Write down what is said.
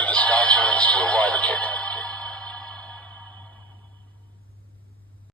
through the sky turns to a rider kick.